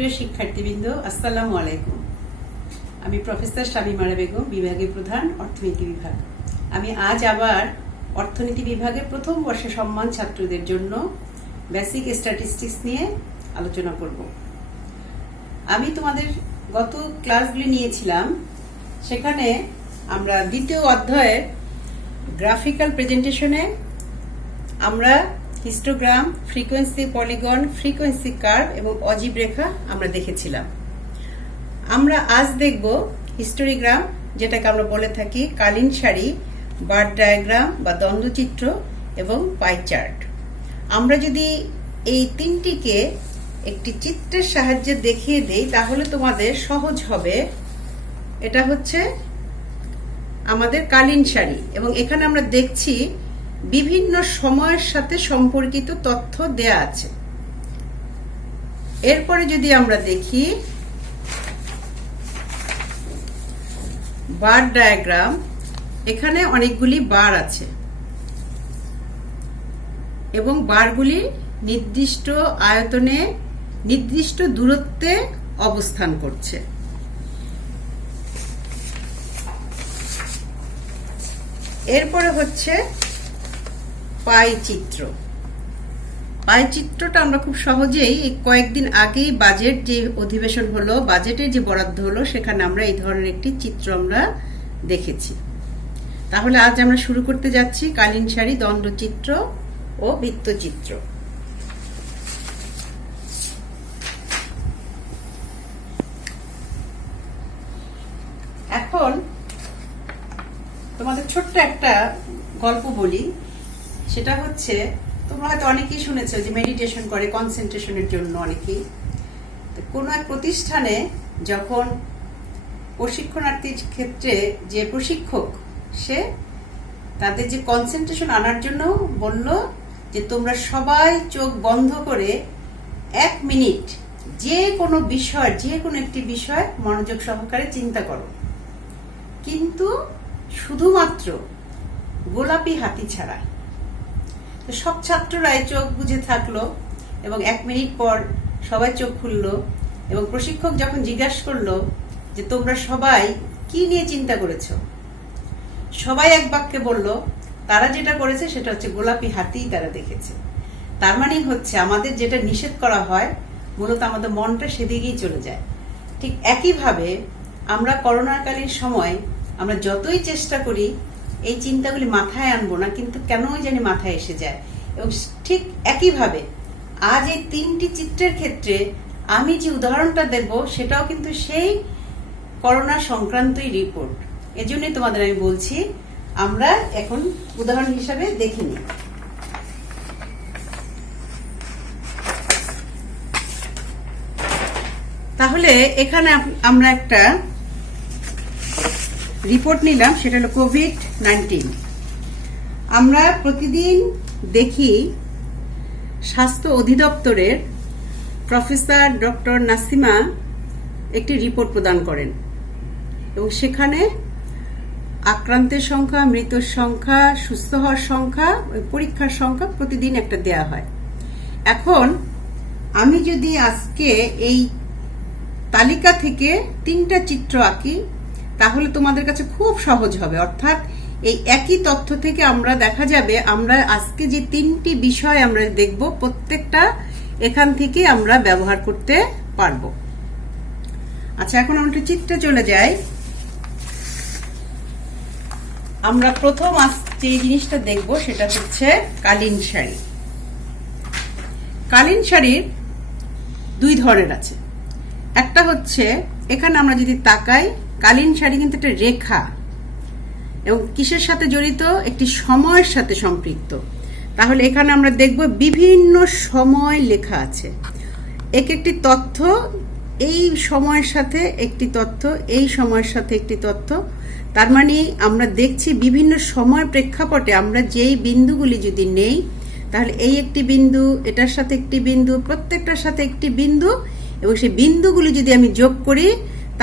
সুপ্রিয় শিক্ষার্থীবৃন্দ, আসসালামু আলাইকুম। আমি প্রফেসর শামিমারা বেগম, বিভাগীয় প্রধান, অর্থনীতি বিভাগ। আমি আজ আবার অর্থনীতি বিভাগের প্রথম বর্ষে সম্মান ছাত্রদের জন্য বেসিক স্ট্যাটিস্টিক্স নিয়ে আলোচনা করব। আমি তোমাদের গত ক্লাসগুলি নিয়েছিলাম, সেখানে আমরা দ্বিতীয় অধ্যায়ের গ্রাফিক্যাল প্রেজেন্টেশনে আমরা histogram, frequency polygon, frequency curve এবং অজীব রেখা আমরা দেখেছিলাম। আমরা আজ দেখব হিস্টোরিগ্রাম, যেটাকে আমরা বলে থাকি কালীন সারি, বার ডায়াগ্রাম বা দ্বন্দ্বচিত্র এবং পাই চার্ট। আমরা যদি এই তিনটিকে একটি চিত্রের সাহায্যে দেখিয়ে দেই তাহলে তোমাদের সহজ হবে। এটা হচ্ছে আমাদের কালীন সারি এবং এখানে আমরা দেখছি বিভিন্ন সময়ের সাথে সম্পর্কিত তথ্য দেয়া আছে। এরপরে যদি আমরা দেখি বার ডায়াগ্রাম, এখানে অনেকগুলি বার আছে এবং বারগুলি নির্দিষ্ট আয়তনে নির্দিষ্ট দূরত্বে অবস্থান করছে। এরপরে হচ্ছে পাই চিত্র। পাই চিত্রটা আমরা খুব সহজেই কয়েকদিন আগেই বাজেট যে অধিবেশন হলো, বাজেটের যে বরাদ্দ হলো, সেখানে আমরা এই ধরনের একটি চিত্র আমরা দেখেছি। তাহলে আজ আমরা শুরু করতে যাচ্ছি কালীন সারি, দ্বন্দ্বচিত্র ও বৃত্তচিত্র। এখন তোমাদের ছোট্ট একটা গল্প বলি। সেটা হচ্ছে, তোমরা হয়তো অনেকেই শুনেছো যে মেডিটেশন করে কনসেন্ট্রেশনের জন্য অনেকেই। কোনো এক প্রতিষ্ঠানে যখন প্রশিক্ষণার্থীর ক্ষেত্রে যে প্রশিক্ষক, সে তাদের যে কনসেন্ট্রেশন আনার জন্য বলল যে তোমরা সবাই চোখ বন্ধ করে 1 মিনিট যে কোনো বিষয়, যে কোনো একটি বিষয় মনোযোগ সহকারে চিন্তা করো, কিন্তু শুধুমাত্র গোলাপি হাতি ছাড়া। তো সব ছাত্ররাই চোখ বুজে থাকলো এবং 1 মিনিট পর সবাই চোখ খুললো এবং প্রশিক্ষক যখন জিজ্ঞাসা করলো যে তোমরা সবাই কি নিয়ে চিন্তা করেছো, সবাই এক বাক্যে বলল তারা যেটা করেছে সেটা হচ্ছে গোলাপি হাতিই তারা দেখেছে। তার মানে হচ্ছে আমাদের যেটা নিষেধ করা হয় মূলত আমাদের মনটা সেদিকেই চলে যায়। ঠিক একইভাবে আমরা করোনাকালীন সময় আমরা যতই চেষ্টা করি এই চিন্তাগুলি মাথায় আনবো না, কিন্তু কেনই জানি মাথায় এসে যায়। এবং ঠিক একইভাবে আজ এই 3টি চিত্রের ক্ষেত্রে আমি যে উদাহরণটা দেব সেটাও কিন্তু সেই করোনা সংক্রান্তই রিপোর্ট। এজন্যই তোমাদের আমি বলছি, আমরা এখন উদাহরণ হিসাবে দেখে নিই। তাহলে এখানে আমরা একটা রিপোর্ট নিলাম, সেটা হলো কোভিড-19। আমরা প্রতিদিন দেখি স্বাস্থ্য অধিদপ্তরের প্রফেসর ডক্টর নাসিমা একটি রিপোর্ট প্রদান করেন এবং সেখানে আক্রান্তের সংখ্যা, মৃতের সংখ্যা, সুস্থ হওয়ার সংখ্যা, পরীক্ষার সংখ্যা প্রতিদিন একটা দেয়া হয়। এখন আমি যদি আজকে এই তালিকা থেকে 3টা চিত্র আঁকি তাহলে তোমাদের কাছে খুব সহজ হবে। অর্থাৎ এই একই তথ্য থেকে আমরা দেখা যাবে আমরা আজকে যে 3টি বিষয় আমরা দেখব প্রত্যেকটা এখান থেকে আমরা ব্যবহার করতে পারবো। আচ্ছা, এখন আমরা চিত্রে চলে যাই। আমরা প্রথম যে জিনিসটা দেখব সেটা হচ্ছে কালীন সারি। কালীন সারির 2 ধরনের আছে। একটা হচ্ছে, এখানে আমরা যদি তাকাই, কালীন সারি কিন্তু একটা রেখা এবং কিসের সাথে জড়িত, একটি সময়ের সাথে সম্পৃক্ত। তাহলে এখানে আমরা দেখব বিভিন্ন সময় লেখা আছে, একটি তথ্য এই সময়ের সাথে একটি তথ্য, এই সময়ের সাথে একটি তথ্য। তার মানে আমরা দেখছি বিভিন্ন সময় প্রেক্ষাপটে আমরা যেই বিন্দুগুলি যদি নেই, তাহলে এই একটি বিন্দু, এটার সাথে একটি বিন্দু, প্রত্যেকটার সাথে একটি বিন্দু, এবং সেই বিন্দুগুলি যদি আমি যোগ করি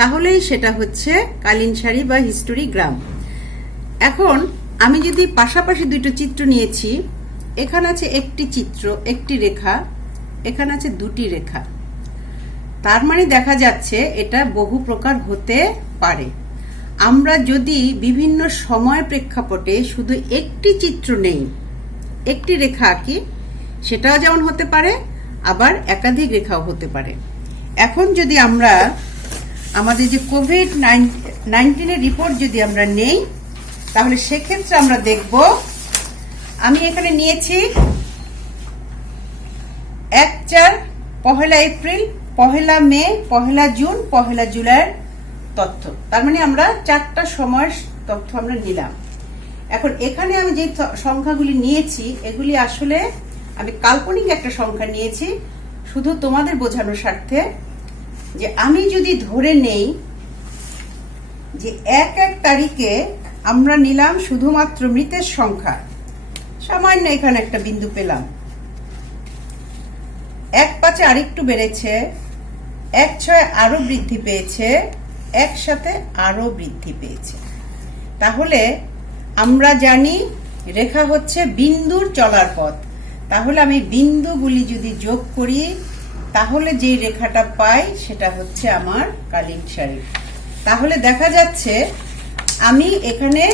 তাহলেই সেটা হচ্ছে কালীন সারি বা হিস্টোরিগ্রাম। এখন আমি যদি পাশাপাশি 2টো চিত্র নিয়েছি, এখানে আছে একটি চিত্র, একটি রেখা, এখানে আছে 2টি রেখা। তার মানে দেখা যাচ্ছে এটা বহু প্রকার হতে পারে। আমরা যদি বিভিন্ন সময় প্রেক্ষাপটে শুধু একটি চিত্র নেই, একটি রেখা আঁকি, সেটাও যেমন হতে পারে, আবার একাধিক রেখাও হতে পারে। এখন যদি আমরা আমাদের যে কোভিড-19 রিপোর্ট যদি আমরা নেই, তাহলে সেক্ষেত্রে আমরা দেখব, আমি এখানে নিয়েছি 1-4, 1 এপ্রিল, 1 মে, 1 জুন, 1 জুলাইয়ের তথ্য। তার মানে আমরা 4টা সময়ের তথ্য আমরা নিলাম। এখন এখানে আমি যে সংখ্যাগুলি নিয়েছি, এগুলি আসলে আমি কাল্পনিক একটা সংখ্যা নিয়েছি, শুধু তোমাদের বোঝানোর স্বার্থে, যে আমি যদি ধরে নেই যে 1 তারিখে আমরা নিলাম শুধুমাত্র মৃতের সংখ্যা, সামান্য এখানে একটা বিন্দু পেলাম, 1-5 আরেকটু বেড়েছে, 1-6 আরো বৃদ্ধি পেয়েছে, একসাথে আরো বৃদ্ধি পেয়েছে। তাহলে আমরা জানি রেখা হচ্ছে বিন্দুর চলার পথ। তাহলে আমি বিন্দুগুলি যদি যোগ করি, তাহলে যেই রেখাটা পাই সেটা হচ্ছে আমার কালীন সারি। তাহলে দেখা যাচ্ছে আমি এখানে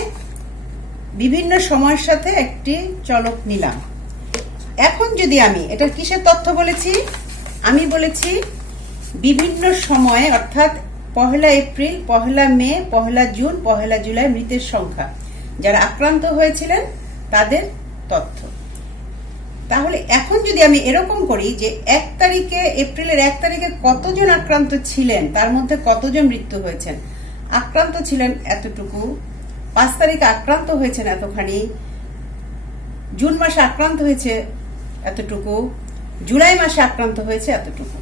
বিভিন্ন সময়ের সাথে একটি চলক নিলাম। এখন যদি আমি এটার কিসের তথ্য বলেছি, আমি বলেছি বিভিন্ন সময়ে, অর্থাৎ 1 এপ্রিল, 1 মে, 1 জুন, 1 জুলাই মৃতের সংখ্যা, যারা আক্রান্ত হয়েছিলেন তাদের তথ্য। তাহলে এখন যদি আমি এরকম করি যে 1 তারিখে, এপ্রিলের 1 তারিখে কতজন আক্রান্ত ছিলেন, তার মধ্যে কতজন মৃত্যু হয়েছেন, আক্রান্ত ছিলেন এতটুকু, 5 তারিখে আক্রান্ত হয়েছেন এতখানি, জুন মাসে আক্রান্ত হয়েছে এতটুকু, জুলাই মাসে আক্রান্ত হয়েছে এতটুকু।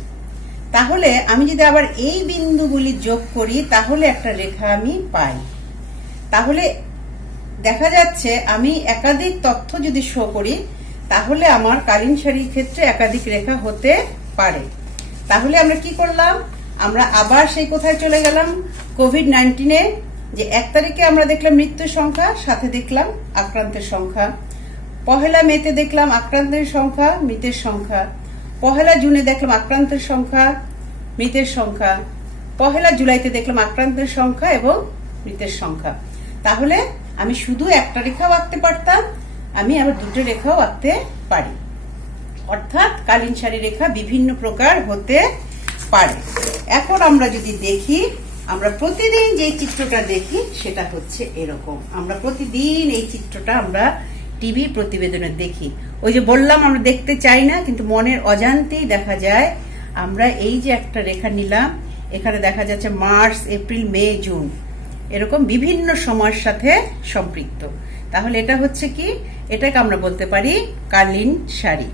তাহলে আমি যদি আবার এই বিন্দুগুলি যোগ করি, তাহলে একটা রেখা আমি পাই। তাহলে দেখা যাচ্ছে আমি একাধিক তথ্য যদি শো করি, তাহলে আমার কালীন সারির ক্ষেত্রে একাধিক রেখা হতে পারে। তাহলে আমরা কি করলাম, আমরা আবার সেই কোথায় চলে গেলাম, কোভিড-19 যে 1 তারিখে আমরা দেখলাম মৃত্যুর সংখ্যা, সাথে দেখলাম আক্রান্তের সংখ্যা। 1 মেতে দেখলাম আক্রান্তের সংখ্যা, মৃতের সংখ্যা। 1 জুনে দেখলাম আক্রান্তের সংখ্যা, মৃতের সংখ্যা। 1 জুলাইতে দেখলাম আক্রান্তের সংখ্যা এবং মৃতের সংখ্যা। তাহলে আমি শুধু একটা রেখাও আঁকতে পারতাম, আমি আবার 2টো রেখাও আঁকতে পারি। অর্থাৎ কালীন সারি রেখা বিভিন্ন প্রকার হতে পারে। এখন আমরা যদি দেখি, আমরা প্রতিদিন যে চিত্রটা দেখি সেটা হচ্ছে এরকম। আমরা প্রতিদিন এই চিত্রটা আমরা টিভি প্রতিবেদনে দেখি। ওই যে বললাম আমরা দেখতে চাই না, কিন্তু মনের অজান্তেই দেখা যায়। আমরা এই যে একটা রেখা নিলাম, এখানে দেখা যাচ্ছে মার্চ, এপ্রিল, মে, জুন, এরকম বিভিন্ন সময়ের সাথে সম্পৃক্ত। তাহলে এটা হচ্ছে কি, এটাকে আমরা বলতে পারি কালীন সারি।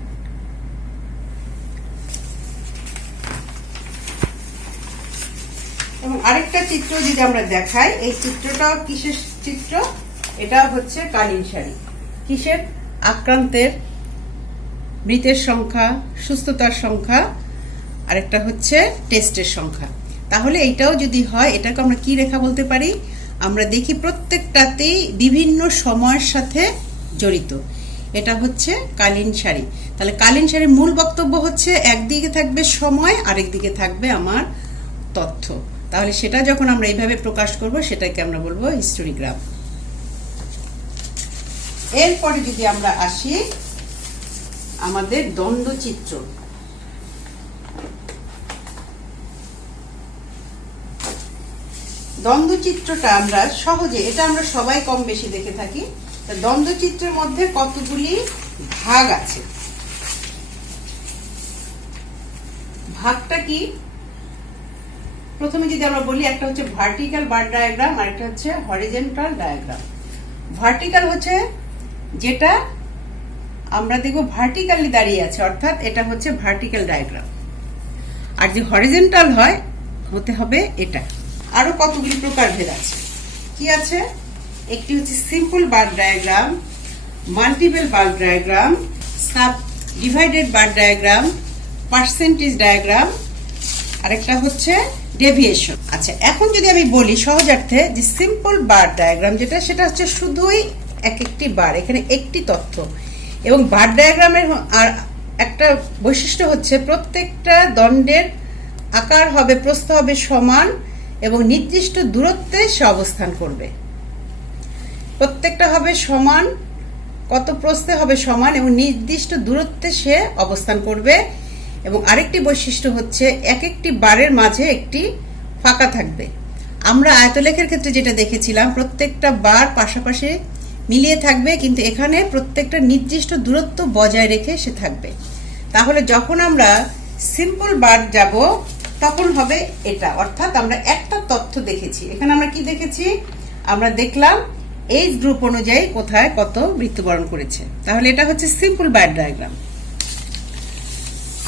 এবং আরেকটা চিত্র যদি আমরা দেখাই, এই চিত্রটাও কিসের চিত্র, এটা হচ্ছে কালীন সারি। কিসের, আক্রান্তের, মৃতের সংখ্যা, সুস্থতার সংখ্যা, আরেকটা হচ্ছে টেস্টের সংখ্যা। তাহলে এইটাও যদি হয়, এটাকে আমরা কি রেখা বলতে পারি, আমরা দেখি প্রত্যেকটাতেই বিভিন্ন সময়ের সাথে জড়িত। এটা হচ্ছে কালীন সারি। তাহলে কালীন সারির মূল বক্তব্য হচ্ছে একদিকে থাকবে সময়, আরেকদিকে থাকবে আমার তথ্য। তাহলে সেটা যখন আমরা এইভাবে প্রকাশ করব, সেটাকে আমরা বলবো হিস্টোরিগ্রাম। এরপরে যদি আমরা আসি আমাদের দ্বন্দ্বচিত্র। দ্বন্দ্বচিত্রটা আমরা সহজে, এটা আমরা সবাই কম বেশি দেখে থাকি। দ্বন্দ্বচিত্রের মধ্যে কতগুলি ভাগ আছে, ভাগটা কি, প্রথমে যদি আমরা বলি, একটা হচ্ছে ভার্টিক্যাল বার ডায়াগ্রাম, আর একটা হচ্ছে হরিজন্টাল ডায়াগ্রাম। ভার্টিক্যাল হচ্ছে যেটা আমরা দেখব ভার্টিক্যালি দাঁড়িয়ে আছে, অর্থাৎ এটা হচ্ছে ভার্টিক্যাল ডায়াগ্রাম। আর যে হরিজন্টাল হয়, হতে হবে এটা। আরো কতগুলি প্রকারভেদ আছে, কি আছে, একটি হচ্ছে সিম্পল বার ডায়াগ্রাম, মাল্টিপল বার ডায়াগ্রাম, সাব ডিভাইডেড বার ডায়াগ্রাম, পার্সেন্টেজ ডায়াগ্রাম, আরেকটা হচ্ছে ডেভিয়েশন। আচ্ছা, এখন যদি আমি বলি সহজার্থে যে সিম্পল বার ডায়াগ্রাম যেটা, সেটা হচ্ছে শুধুই এক একটি বার, এখানে একটি তথ্য। এবং বার ডায়াগ্রামের আর একটা বৈশিষ্ট্য হচ্ছে প্রত্যেকটা দণ্ডের আকার হবে, প্রস্থ হবে সমান এবং নির্দিষ্ট দূরত্বে সে অবস্থান করবে। প্রত্যেকটা হবে সমান, কত প্রস্থে হবে সমান এবং নির্দিষ্ট দূরত্বে সে অবস্থান করবে। এবং আরেকটি বৈশিষ্ট্য হচ্ছে এক একটি বারের মাঝে একটি ফাঁকা থাকবে। আমরা আয়তলেখের ক্ষেত্রে যেটা দেখেছিলাম, প্রত্যেকটা বার পাশাপাশি মিলিয়ে থাকবে, কিন্তু এখানে প্রত্যেকটা নির্দিষ্ট দূরত্ব বজায় রেখে সে থাকবে। তাহলে যখন আমরা সিম্পল বার যাব তখন হবে এটা, অর্থাৎ আমরা একটা তথ্য দেখেছি। এখানে আমরা কি দেখেছি? আমরা দেখলাম এজ গ্রুপ অনুযায়ী কোথায় কত মৃত্যুবরণ করেছে। তাহলে এটা হচ্ছে সিম্পল বার ডায়াগ্রাম।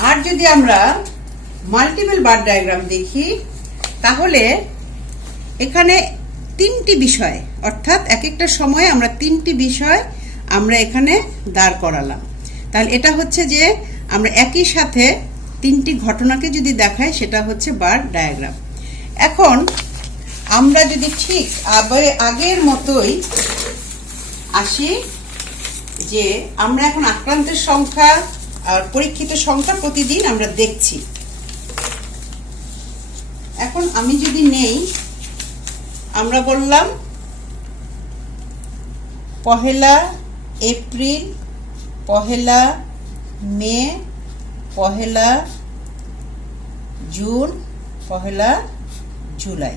আর যদি আমরা মাল্টিপল বার ডায়াগ্রাম দেখি, তাহলে এখানে তিনটি বিষয়, অর্থাৎ এক একটা সময়ে আমরা তিনটি বিষয় আমরা এখানে দাঁড় করালাম। তাহলে এটা হচ্ছে যে আমরা একই সাথে তিনটি ঘটনাকে যদি দেখাই, সেটা হচ্ছে বার ডায়াগ্রাম। এখন আমরা যদি ঠিক আগের মতোই আসি, যে আমরা এখন আক্রান্তের সংখ্যা আর পরীক্ষিত সংখ্যা প্রতিদিন আমরা দেখছি। এখন আমি যদি নেই, আমরা বললাম 1 এপ্রিল, 1 মে, 1 জুন, 1 জুলাই।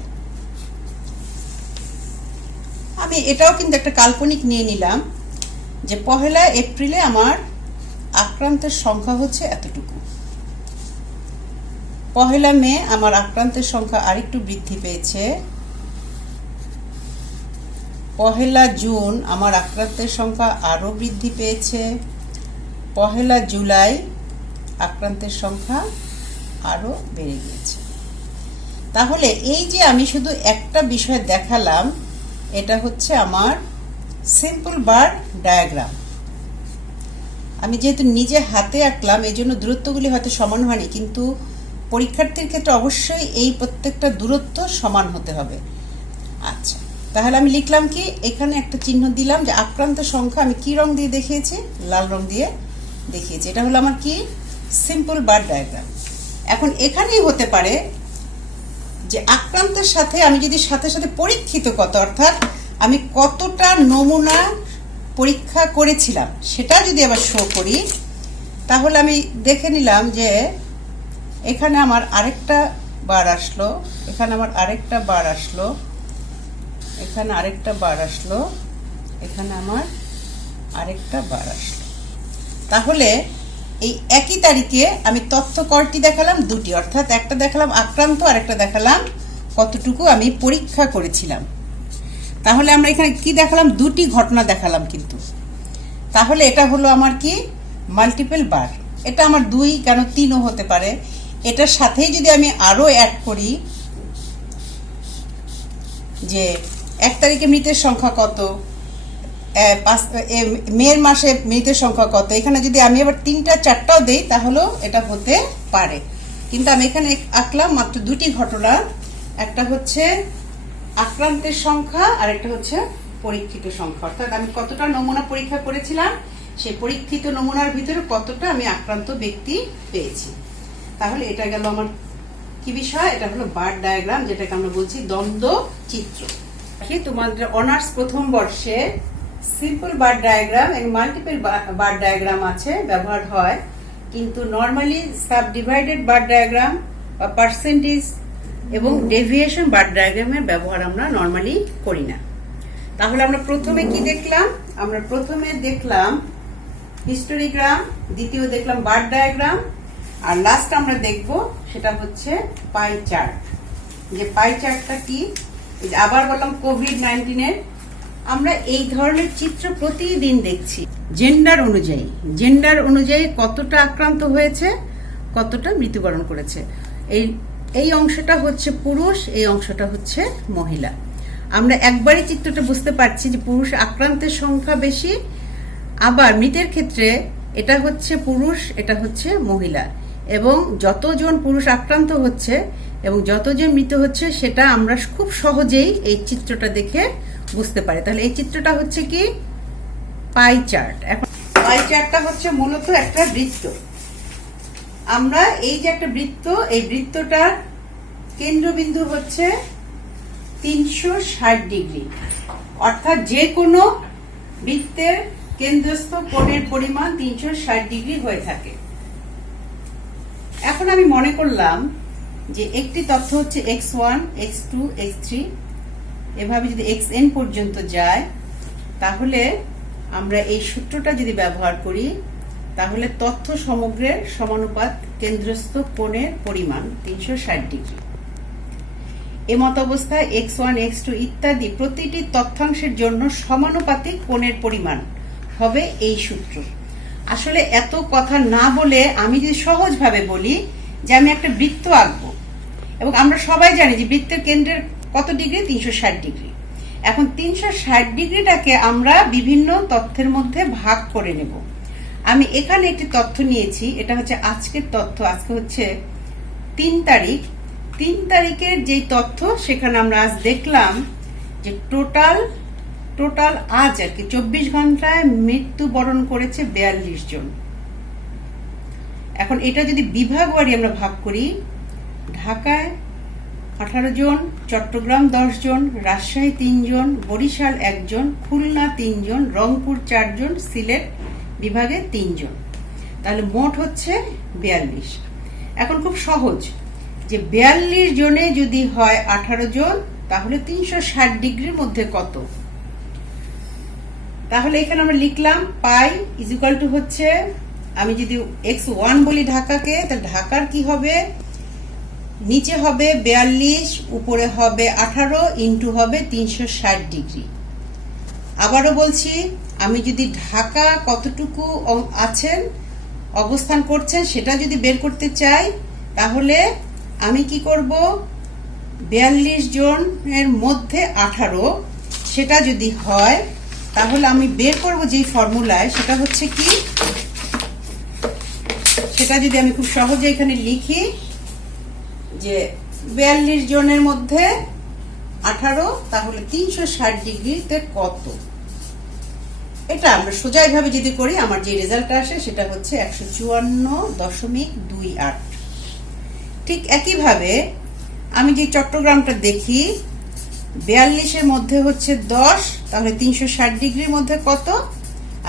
আমি এটাও কিন্তু একটা কাল্পনিক নিয়ে নিলাম যে 1 এপ্রিলে আমার আক্রান্তের সংখ্যা হচ্ছে এতটুকু, 1 মে আমার আক্রান্তের সংখ্যা আরেকটু বৃদ্ধি পেয়েছে, 1 জুন আমার আক্রান্তের সংখ্যা আরো বৃদ্ধি পেয়েছে, 1 জুলাই আক্রান্তের সংখ্যা আরো বেড়ে গিয়েছে। তাহলে এই যে আমি শুধু একটা বিষয় দেখালাম, এটা হচ্ছে আমার সিম্পল বার ডায়াগ্রাম। আমি যেহেতু নিজে হাতে আঁকলাম, এই জন্য দূরত্বগুলি হয়তো সমান হয়নি, কিন্তু পরীক্ষার্থীর ক্ষেত্রে অবশ্যই এই প্রত্যেকটা দূরত্ব সমান হতে হবে। আচ্ছা, তাহলে আমি লিখলাম কি, এখানে একটা চিহ্ন দিলাম যে আক্রান্ত সংখ্যা আমি কি রং দিয়ে দেখিয়েছি? লাল রং দিয়ে দেখিয়েছি। এটা হলো আমার কি? সিম্পল বার ডায়াগ্রাম। এখন এখানেই হতে পারে যে আক্রান্তের সাথে আমি যদি সাথে সাথে পরীক্ষিত কত, অর্থাৎ আমি কতটা নমুনা পরীক্ষা করেছিলাম সেটা যদি আবার শো করি, তাহলে আমি দেখে নিলাম যে এখানে আমার আরেকটা বার আসলো, এখানে আমার আরেকটা বার আসলো, এখানে আরেকটা বার আসলো, এখানে আমার আরেকটা বার আসলো। তাহলে এই একই তারিখে আমি তথ্য কয়টি দেখালাম? দুটি, অর্থাৎ একটা দেখালাম আক্রান্ত আর একটা দেখালাম কতটুকু আমি পরীক্ষা করেছিলাম। তাহলে আমরা এখানে কি দেখালাম? দুটি ঘটনা দেখালাম কিন্তু। তাহলে এটা হলো আমার কি? মাল্টিপল বার। এটা আমার 2 কেন 3ও হতে পারে। এটার সাথেই যদি আমি আরো অ্যাড করি যে 1 তারিখে মৃতের সংখ্যা কত, মের মাসে মৃতের সংখ্যা কত, এখানে যদি আমি আবার 3টা 4টাও দেই তাহলেও এটা হতে পারে। কিন্তু আমি এখানে আঁকলাম মাত্র 2টি ঘটনা, একটা হচ্ছে আক্রান্তের সংখ্যা আর একটা হচ্ছে পরীক্ষিত সংখ্যা, অর্থাৎ আমি কতটা নমুনা পরীক্ষা করেছিলাম, সেই পরীক্ষিত নমুনার ভিতরে কতটা আমি আক্রান্ত ব্যক্তি পেয়েছি। তাহলে এটা গেল আমার কি বিষয়? এটা হলো বার ডায়াগ্রাম, যেটাকে আমরা বলছি দ্বন্দ্ব চিত্র। তোমাদের অনার্স প্রথম বর্ষে সিম্পল বার ডায়াগ্রাম এবং মাল্টিপল বার ডায়াগ্রাম আছে, ব্যবহার হয়, কিন্তু নর্মালি সাব ডিভাইডেড বার ডায়াগ্রাম বা পার্সেন্টেজ এবং ডেভিয়েশন বার ডায়াগ্রামের ব্যবহার আমরা নর্মালি করি না। তাহলে আমরা প্রথমে কি দেখলাম? আমরা প্রথমে দেখলাম হিস্টোরিগ্রাম, দ্বিতীয় দেখলাম বার ডায়াগ্রাম, আর লাস্ট আমরা দেখব সেটা হচ্ছে পাই চার্ট। যে পাই চার্টটা কি? আবার বললাম কোভিড-19 আমরা এই ধরনের চিত্র প্রতিদিন দেখছি জেন্ডার অনুযায়ী কতটা আক্রান্ত হয়েছে, কতটা মৃত্যুবরণ করেছে। এই অংশটা হচ্ছে পুরুষ, এই অংশটা হচ্ছে মহিলা। আমরা একবারই চিত্রটা বুঝতে পারছি যে পুরুষ আক্রান্তের সংখ্যা বেশি, আবার মৃতের ক্ষেত্রে এটা হচ্ছে পুরুষ, এটা হচ্ছে মহিলা, এবং যতজন পুরুষ আক্রান্ত হচ্ছে এবং যতজন মৃত হচ্ছে সেটা আমরা খুব সহজেই এই চিত্রটা দেখে বুঝতে পারি। তাহলে এই চিত্রটা হচ্ছে কি? Pie chart. এখন পাই চার্টটা হচ্ছে মূলত একটা বৃত্ত। আমরা এই যে একটা বৃত্ত, এই বৃত্তটার কেন্দ্রবিন্দু হচ্ছে 360 ডিগ্রি, অর্থাৎ যে কোনো বৃত্তের কেন্দ্রস্থ কোণের পরিমাণ 360 ডিগ্রি হয়ে থাকে। এখন আমি মনে করলাম যে একটি তথ্য হচ্ছে x1, x2, x3, এভাবে যদি xn পর্যন্ত যায়, তাহলে আমরা এই সূত্রটা যদি ব্যবহার করি, তাহলে তথ্য সমগ্রের সমানুপাত কেন্দ্রস্থ কোণের পরিমাণ 360 ডিগ্রি। এমত অবস্থায় x1, x2 ইত্যাদি প্রতিটি তথ্যাংশের জন্য সমানুপাতিক কোণের পরিমাণ হবে এই সূত্র। আসলে এত কথা না বলে আমি যদি সহজভাবে বলি যে আমি একটা বৃত্ত আঁকবো, এবং আমরা সবাই জানি যে বৃত্তের কেন্দ্রের কত ডিগ্রি, 360 ডিগ্রি। এখন 360 ডিগ্রিটাকে আমরা বিভিন্ন তথ্যের মধ্যে ভাগ করে নেব। আমি এখানে একটি তথ্য নিয়েছি, এটা হচ্ছে আজকের তথ্য। আজকে হচ্ছে 3 তারিখ। 3 তারিখের যে তথ্য, সেখানে আমরা আজ দেখলাম যে টোটাল আজ আর কি 24 ঘন্টায় মৃত্যুবরণ করেছে 42 জন। এখন এটা যদি বিভাগওয়ারি আমরা ভাগ করি, ঢাকায় 18 জন, চট্টগ্রাম 10 জন, রাজশাহী 3 জন, বরিশাল 1 জন, খুলনা 3 জন, রংপুর 4 জন, সিলেট বিভাগে 3 জন, তাহলে মোট হচ্ছে 42। এখন খুব সহজ যে 42 জনে যদি হয় 18 জন, তাহলে 360 ডিগ্রির মধ্যে কত? তাহলে এখানে আমরা লিখলাম পাই ইজ ইকুয়াল টু হচ্ছে, আমি যদি x1 বলি ঢাকাকে, তাহলে ঢাকার কি হবে, নিচে হবে 42, উপরে হবে 18, ইন্টু হবে 360 ডিগ্রি। আবারও বলছি, আমি যদি ঢাকা কতটুকু আছেন, অবস্থান করছেন, সেটা যদি বের করতে চাই, তাহলে আমি কি করব, 42 জনের মধ্যে 18 সেটা যদি হয়, তাহলে আমি বের করব যে ফর্মুলায়, সেটা হচ্ছে কি, সেটা যদি আমি খুব সহজে এখানে লিখি যে 42 জনের মধ্যে 18, তাহলে 360 ডিগ্রিতে কত? এটা আমরা সোজা এইভাবে যদি করি, আমার যে রেজাল্টটা আসে সেটা হচ্ছে 154.28। ঠিক একইভাবে আমি যে চট্টগ্রামটা দেখি, 42-এর মধ্যে হচ্ছে 10, তাহলে 360 ডিগ্রির মধ্যে কত?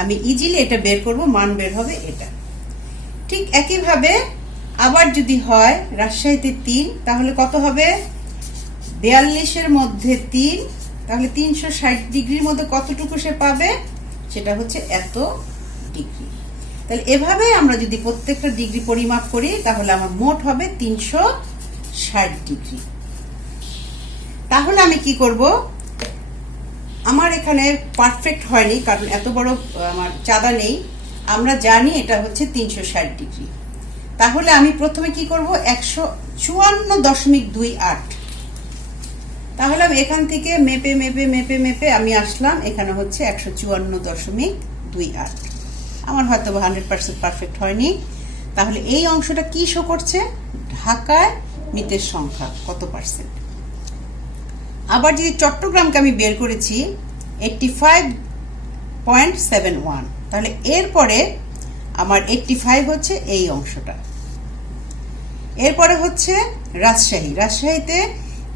আমি ইজিলি এটা বের করব, মান বের হবে এটা। ঠিক একইভাবে আবার যদি হয় রাজশাহীতে 3, তাহলে কত হবে, 42-এর মধ্যে 3, তাহলে 360 ডিগ্রির মধ্যে কতটুকু সে পাবে, সেটা হচ্ছে এত ডিগ্রি। তাহলে এভাবে আমরা যদি প্রত্যেকটা ডিগ্রি পরিমাপ করি, তাহলে আমার মোট হবে 360 ডিগ্রি। তাহলে আমি কি করব, আমার এখানে পারফেক্ট হয়নি, কারণ এত বড় আমার চাঁদা নেই। আমরা জানি এটা হচ্ছে 360 ডিগ্রি। তাহলে আমি প্রথমে কি করব, 154.28। তাহলে আমি এখান থেকে মেপে মেপে মেপে মেপে আমি আসলাম, এখানে হচ্ছে 154.28। আমার হয়তো 100% পারফেক্ট হয়নি। তাহলে এই অংশটা কি শো করছে, ঢাকায় মৃতের সংখ্যা কত পার্সেন্ট। আবার যদি চট্টগ্রামকে আমি বের করেছি 85.71, তাহলে এরপরে আমার 85 হচ্ছে এই অংশটা। এরপরে হচ্ছে রাজশাহীতে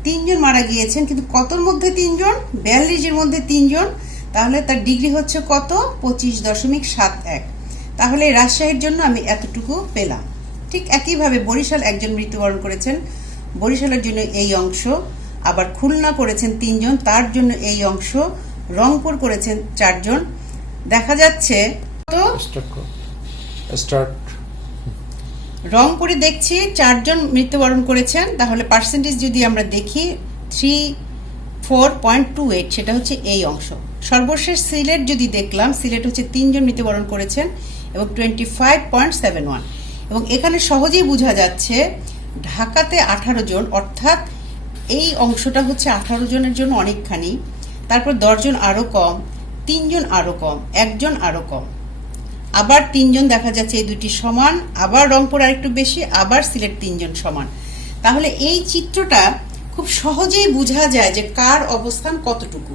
3 জন মারা গিয়েছেন, কিন্তু কতর মধ্যে 3 জন, 42-এর মধ্যে 3 জন, তাহলে তার ডিগ্রি হচ্ছে কত, 25.71। তাহলে রাজশাহীর জন্য আমি এতটুকু পেলাম। ঠিক একইভাবে বরিশাল 1 জন মৃত্যুবরণ করেছেন, বরিশালের জন্য এই অংশ। আবার খুলনা করেছেন 3 জন, তার জন্য এই অংশ। রংপুর করেছেন 4 জন। দেখা যাচ্ছে রংপুরে দেখছি 4 জন মৃত্যুবরণ করেছেন, তাহলে পার্সেন্টেজ যদি আমরা দেখি 34.28, সেটা হচ্ছে এই অংশ। সর্বশেষ সিলেট যদি দেখলাম, সিলেট হচ্ছে 3 জন মৃত্যুবরণ করেছেন এবং 25.71। এবং এখানে সহজেই বোঝা যাচ্ছে ঢাকাতে 18 জন, অর্থাৎ এই অংশটা হচ্ছে 18 জনের জন্য অনেকখানি। তারপর 10 জন আরো কম, 3 জন আরো কম, 1 জন আরো কম, আবার 3 জন দেখা যাচ্ছে, এই দুটি সমান। আবার রংপুর আরেকটু বেশি, আবার সিলেট 3 জন সমান। তাহলে এই চিত্রটা খুব সহজেই বোঝা যায় যে কার অবস্থান কতটুকু।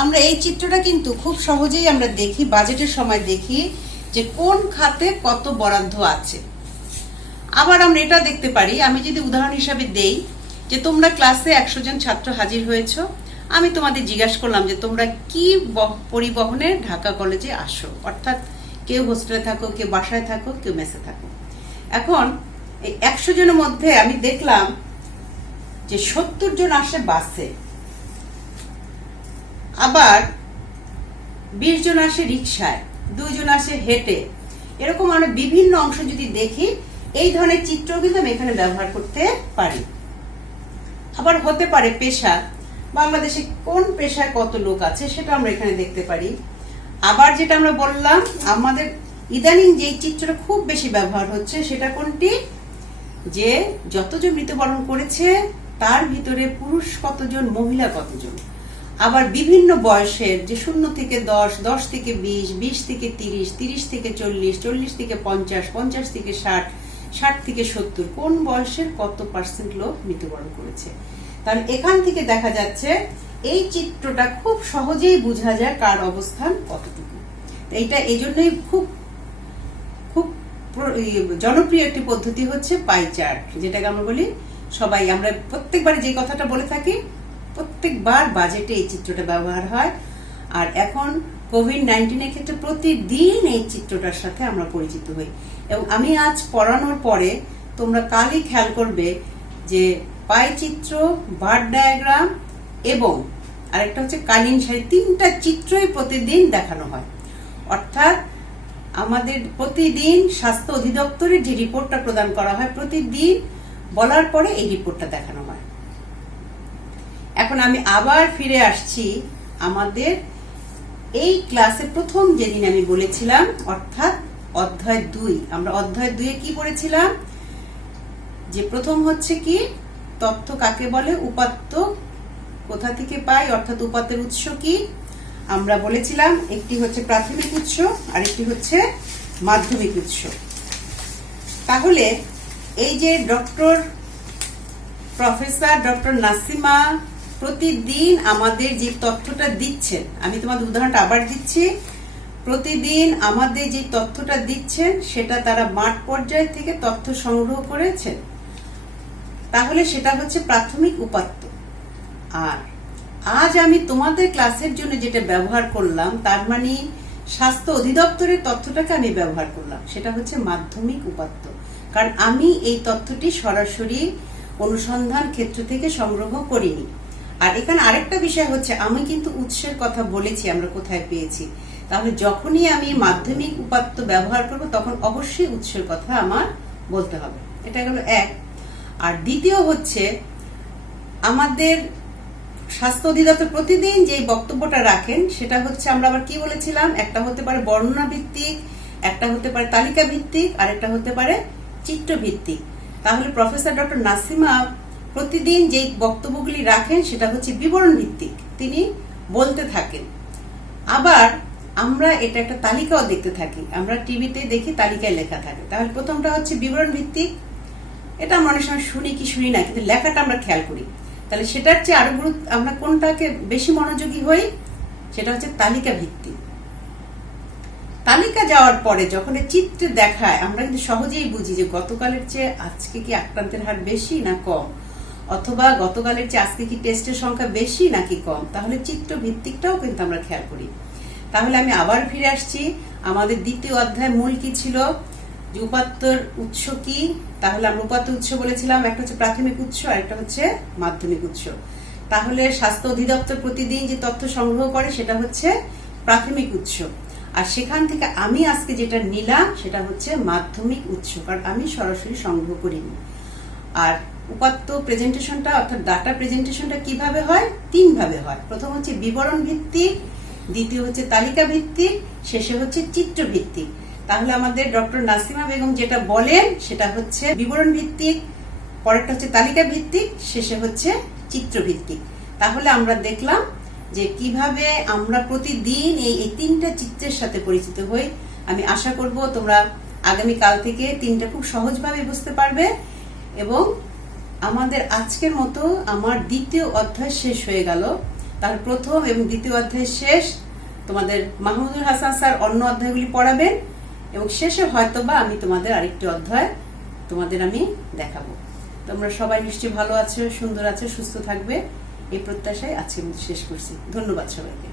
আমরা এই চিত্রটা কিন্তু খুব সহজেই আমরা দেখি, বাজেটের সময় দেখি যে কোন খাতে কত বরাদ্দ আছে। আবার আমরা এটা দেখতে পারি, আমি যদি উদাহরণ হিসাবে দেই যে তোমরা ক্লাসে 100 জন ছাত্র হাজির হয়েছো, আমি তোমাদের জিজ্ঞাসা করলাম যে তোমরা কি পরিবহনে ঢাকা কলেজে আসো, অর্থাৎ কেউ হোস্টেলে থাকো, কেউ বাসায় থাকো, কেউ মেসে থাকো। এখন এই 100 জনের মধ্যে আমি দেখলাম যে 70 জন আসে বাসে, আবার 20 জন আসে রিক্সায়, 2 জন আসে হেঁটে। এরকম আমরা বিভিন্ন অংশ যদি দেখি, এই ধরনের চিত্র কিন্তু আমি এখানে ব্যবহার করতে পারি। আবার হতে পারে পেশা, বাংলাদেশে কোন পেশায় কত লোক আছে সেটা আমরা এখানে দেখতে পারি। আবার যেটা আমরা বললাম, আমাদের ইদানিং যে চিত্রটা খুব বেশি ব্যবহার হচ্ছে সেটা কোনটি, যে যতজন মৃত্যুবরণ করেছে তার ভিতরে পুরুষ কতজন, মহিলা কতজন। আবার বিভিন্ন বয়সের, যে 0 থেকে 10, 10 থেকে 20, 20 থেকে 30, 30 থেকে 40, 40 থেকে 50, 50 থেকে 60, 60 থেকে 70, কোন বয়সের কত পার্সেন্ট লোক মৃত্যুবরণ করেছে। তাহলে এখান থেকে দেখা যাচ্ছে এই চিত্রটা খুব সহজেই বোঝা যায় কার অবস্থান কতটুকু। এইটা এই জন্যই খুব খুব জনপ্রিয় একটি পদ্ধতি হচ্ছে পাই চার্ট, যেটাকে আমরা বলি, সবাই আমরা প্রত্যেকবার যে কথাটা বলে থাকি, প্রত্যেকবার বাজেটে এই চিত্রটা ব্যবহার হয়। আর এখন কোভিড-19 ক্ষেত্রে প্রতিদিন এই চিত্রটার সাথে আমরা পরিচিত হই। এবং আমি আজ পড়ানোর পরে তোমরা কালই খেয়াল করবে যে পাই চিত্র, বার ডায়াগ্রাম এবং আরেকটা হচ্ছে কালীন শাড়ি, 3টা চিত্রই প্রতিদিন দেখানো হয়। অর্থাৎ আমাদের প্রতিদিন স্বাস্থ্য অধিদপ্তরের যে রিপোর্টটা প্রদান করা হয়, প্রতিদিন বলার পরে এই রিপোর্টটা দেখানো হয়। এখন আমি আবার ফিরে আসছি আমাদের এই ক্লাসে প্রথম যেদিন আমি বলেছিলাম, অর্থাৎ অধ্যায় 2। আমরা অধ্যায় 2-এ কি পড়েছিলাম, যে প্রথম হচ্ছে কি, তথ্য কাকে বলে, উপাত্ত কোথা থেকে পাই, অর্থাৎ উপাত্তের উৎস কি। আমরা বলেছিলাম একটি হচ্ছে প্রাথমিক উৎস আর একটি হচ্ছে মাধ্যমিক উৎস। তাহলে এই যে প্রফেসর ডক্টর নাসিমা প্রতিদিন আমাদের যে তথ্যটা দিচ্ছেন, আমি তোমাদের উদাহরণটা আবার দিচ্ছি, প্রতিদিন আমাদের যে তথ্যটা দিচ্ছেন সেটা তারা মাঠ পর্যায় থেকে তথ্য সংগ্রহ করেছেন। তাহলে সেটা হচ্ছে প্রাথমিক উপাত্ত। আর আজ আমি তোমাদের ক্লাসের জন্য যেটা ব্যবহার করলাম, তার মানে স্বাস্থ্য অধিদপ্তরের তথ্যটাকে আমি ব্যবহার করলাম, সেটা হচ্ছে মাধ্যমিক উপাত্ত। কারণ আমি এই তথ্যটি সরাসরি অনুসন্ধান ক্ষেত্র থেকে সংগ্রহ করিনি। আর এখানে আরেকটা বিষয় হচ্ছে, আমি কিন্তু উৎসের কথা বলেছি আমরা কোথায় পেয়েছি। তাহলে যখনই আমি মাধ্যমিক উপাত্ত ব্যবহার করব তখন অবশ্যই উৎসের কথা আমার বলতে হবে। এটা গেল এক। আর দ্বিতীয় হচ্ছে, আমাদের স্বাস্থ্য অধিদপ্তর প্রতিদিন যে বক্তব্যটা রাখেন সেটা হচ্ছে, আমরা আবার কি বলেছিলাম, একটা হতে পারে বর্ণনা ভিত্তিক, একটা হতে পারে তালিকা ভিত্তিক, আর একটা হতে পারে চিত্র ভিত্তিক। তাহলে প্রফেসর ডক্টর নাসিমা প্রতিদিন যে বক্তব্যগুলি রাখেন সেটা হচ্ছে বিবরণ ভিত্তিক, তিনি বলতে থাকেন। আবার আমরা এটা একটা তালিকাও দেখতে থাকি, আমরা টিভিতে দেখি তালিকায় লেখা থাকে। তাহলে প্রথমটা হচ্ছে বিবরণ ভিত্তিক, এটা আমরা অনেক সময় শুনি কি শুনি না, কিন্তু লেখাটা আমরা খেয়াল করি। তাহলে সেটার চেয়ে আরো আমরা কোনটাকে বেশি মনোযোগী হই, সেটা হচ্ছে তালিকা ভিত্তিক। তালিকা যাওয়ার পরে যখন চিত্রে দেখায়, আমরা কিন্তু সহজেই বুঝি যে গতকালের চেয়ে আজকে কি আক্রান্তের হার বেশি না কম, অথবা গতকালের চেয়ে আজকে কি টেস্টের সংখ্যা বেশি নাকি কম। তাহলে চিত্র ভিত্তিকটাও কিন্তু আমরা খেয়াল করি। তাহলে আমি আবার ফিরে আসছি, আমাদের দ্বিতীয় অধ্যায় মূল কি ছিল, যে উপাত্তর উৎস কি। তাহলে আমরা উপাত্ত উৎস বলেছিলাম, একটা হচ্ছে প্রাথমিক উৎস আর একটা হচ্ছে মাধ্যমিক উৎস। তাহলে স্বাস্থ্য অধিদপ্তর প্রতিদিন যে তথ্য সংগ্রহ করে সেটা হচ্ছে প্রাথমিক উৎস। আর সেখান থেকে আমি আজকে যেটা নিলাম সেটা হচ্ছে মাধ্যমিক উৎস, কারণ আমি সরাসরি সংগ্রহ করিনি। আর উপাত্ত প্রেজেন্টেশনটা, অর্থাৎ ডাটা প্রেজেন্টেশনটা কিভাবে হয়, 3 ভাবে হয়। প্রথম হচ্ছে বিবরণ ভিত্তিক, দ্বিতীয় হচ্ছে তালিকা ভিত্তিক, শেষে হচ্ছে চিত্র ভিত্তিক। তাহলে আমাদের ডক্টর নাসিমা বেগম যেটা বলেন সেটা হচ্ছে বিবরণ ভিত্তিক, পরেরটা হচ্ছে তালিকা ভিত্তিক, শেষে হচ্ছে চিত্র ভিত্তিক। তাহলে আমরা দেখলাম যে কিভাবে আমরা প্রতিদিন এই 3টা চিত্রের সাথে পরিচিত হই। আমি আশা করব তোমরা আগামী কাল থেকে 3টা খুব সহজভাবে বুঝতে পারবে। এবং আমাদের আজকের মতো আমার দ্বিতীয় অধ্যায় শেষ হয়ে গেল। তার প্রথম এবং দ্বিতীয় অধ্যায় শেষ। তোমাদের মাহমুদুল হাসান স্যার অন্য অধ্যায়গুলি পড়াবেন এবং শেষে হয়তোবা আমি তোমাদের আরেকটি অধ্যায় তোমাদের আমি দেখাবো। তোমরা সবাই নিশ্চয়ই ভালো আছো, সুন্দর আছো, সুস্থ থাকবে এই প্রত্যাশায় আজকে শেষ করছি। ধন্যবাদ সবাইকে।